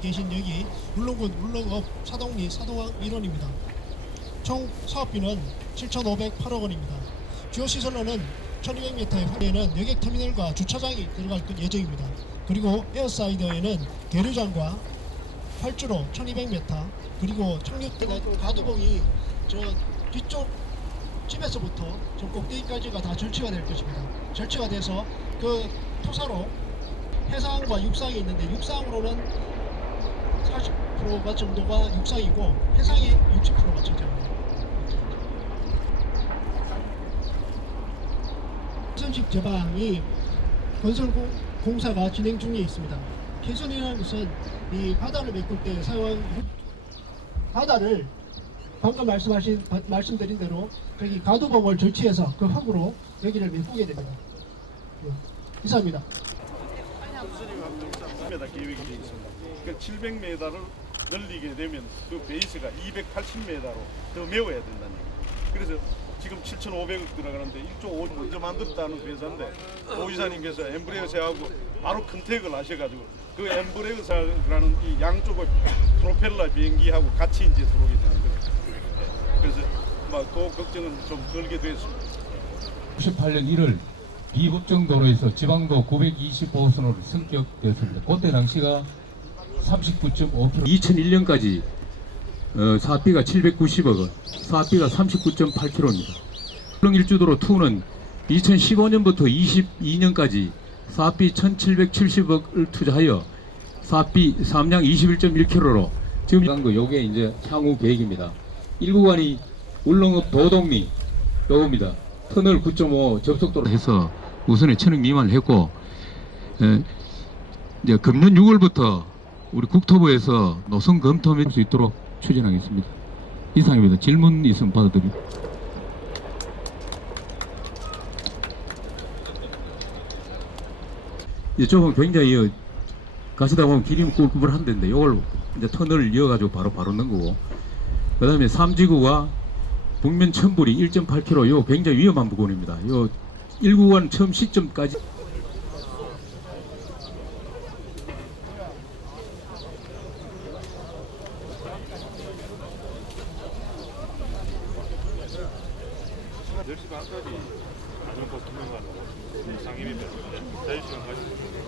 계신 여기 울릉군 울릉업 사동리 사동항 일원입니다. 총 사업비는 7,508억 원입니다. 주요 시설로는 1,200m의 화에는 여객 터미널과 주차장이 들어갈 예정입니다. 그리고 에어사이더에는 계류장과 활주로 1,200m 그리고 착륙대가 가두봉이 저 뒤쪽 집에서부터 저 꼭대기까지가 다 절취가 될 것입니다. 절취가 돼서 그 토사로 해상과 육상이 있는데 육상으로는 40%가 정도가 육상이고 해상이 60%가 차지합니다. 선식 제방이 건설 공, 공사가 진행 중에 있습니다. 캐선이라는 것은 이 바다를 메꿀 때 사용한 바다를 방금 말씀하신 바- 말씀드린 대로 저기 가두봉을 절취해서 그 흙으로 여기를 메꾸게 됩니다. 예, 이상입니다. 3m 계획이 되어 있습니다. 그 700m를 늘리게 되면 그 베이스가 280m로 더 메워야 된다는 얘기예요. 그래서 지금 7,500억 들어가는데 1조 5 먼저 만들었다는 회사인데 오 이사님께서 엠브레어사하고 바로 컨택을 하셔가지고 그 엠브레어사라는 이 양쪽의 프로펠러 비행기하고 같이 이제 들어오게 되는 거예요. 예. 그래서 뭐그 걱정은 좀 덜게 됐습니다. 98년 1월 비법정 도로에서 지방도 925선으로 승격되었습니다. 그때 당시가 39.5km. 2001년까지 어, 사업비가 790억 원, 사업비가 39.8km입니다. 울릉 일주도로 2는 2015년부터 22년까지 사업비 1,770억을 투자하여 사업비 3량 21.1km로 지금 간거 요게 이제 향후 계획입니다. 1구간이 울릉읍 도동리 요겁니다. 터널 9.5 접속도로 해서 우선에 천억 미만을 했고 에, 이제 금년 6월부터 우리 국토부에서 노선 검토할 수 있도록 추진하겠습니다. 이상입니다. 질문 있으면 받아드립니다. 이쪽은 굉장히 어, 가시다 보면 길이 꿀꿀한데인데 이걸 이제 터널을 이어가지고 바로 바로 넣은 거고 그 다음에 삼지구가 북면 천불이 1.8km 요 굉장히 위험한 부분입니다. 요 1구간 처음 시점까지. 시 반까지 안전법 기능하고. 상임위별 자유시간 가지고